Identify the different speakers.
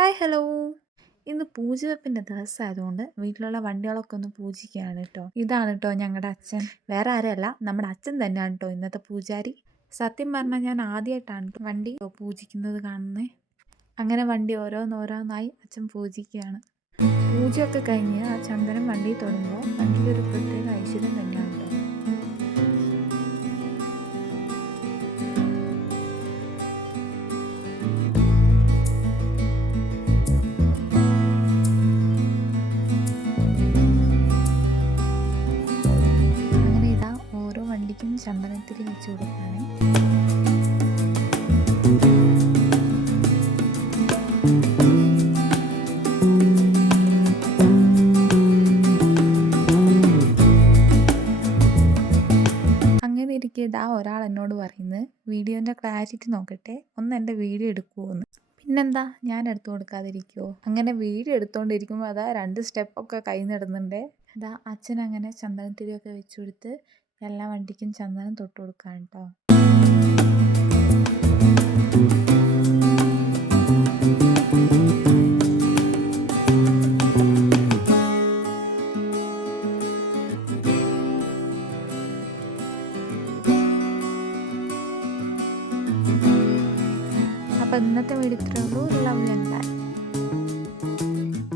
Speaker 1: Hi hello ഇന്ന് പൂജ വെപ്പിന്റെ ദിവസമായതുകൊണ്ട് വീട്ടിലുള്ള വണ്ടികളൊക്കെ ഒന്ന് പൂജിക്കുകയാണ് കേട്ടോ ഇതാണ് കേട്ടോ ഞങ്ങളുടെ അച്ഛൻ. വേറെ ആരെയല്ല നമ്മുടെ അച്ഛൻ തന്നെയാണ് കേട്ടോ ഇന്നത്തെ പൂജാരി. സത്യം പറഞ്ഞാൽ ഞാൻ ആദ്യമായിട്ടാണ് വണ്ടി പൂജിക്കുന്നത് കാണുന്നത് അങ്ങനെ വണ്ടി ഓരോന്നോരോന്നായി അച്ഛൻ പൂജിക്കുകയാണ്. പൂജയൊക്കെ കഴിഞ്ഞ് ആ ചന്ദനം വണ്ടിയിൽ തൊടുമ്പോൾ വണ്ടിയിൽ ഒരു പ്രത്യേക ഐശ്വര്യം തന്നെയാണ് കേട്ടോ ചന്ദനത്തിരി വെച്ച് കൊടുക്കുകയാണ് അങ്ങനെ ഇതാ ഒരാൾ എന്നോട് പറയുന്നത് വീഡിയോന്റെ ക്ലാരിറ്റി നോക്കട്ടെ ഒന്ന് എന്റെ വീഡിയോ എടുക്കുമോ എന്ന് പിന്നെന്താ ഞാൻ എടുത്തു കൊടുക്കാതിരിക്കുമോ അങ്ങനെ വീഡിയോ എടുത്തുകൊണ്ടിരിക്കുമ്പോൾ അതാ രണ്ട് സ്റ്റെപ്പൊക്കെ കൈ നടുന്നുണ്ട്. അതാ അച്ഛൻ അങ്ങനെ ചന്ദനത്തിരിയൊക്കെ വെച്ചു കൊടുത്ത് എല്ലാ വണ്ടിക്കും ചന്ദനം തൊട്ട് കൊടുക്കുകയാണ് കേട്ടോ അപ്പം ഇന്നത്തെ വീഡിയോ ഇത്രയേ ഉള്ളൂ. Love and by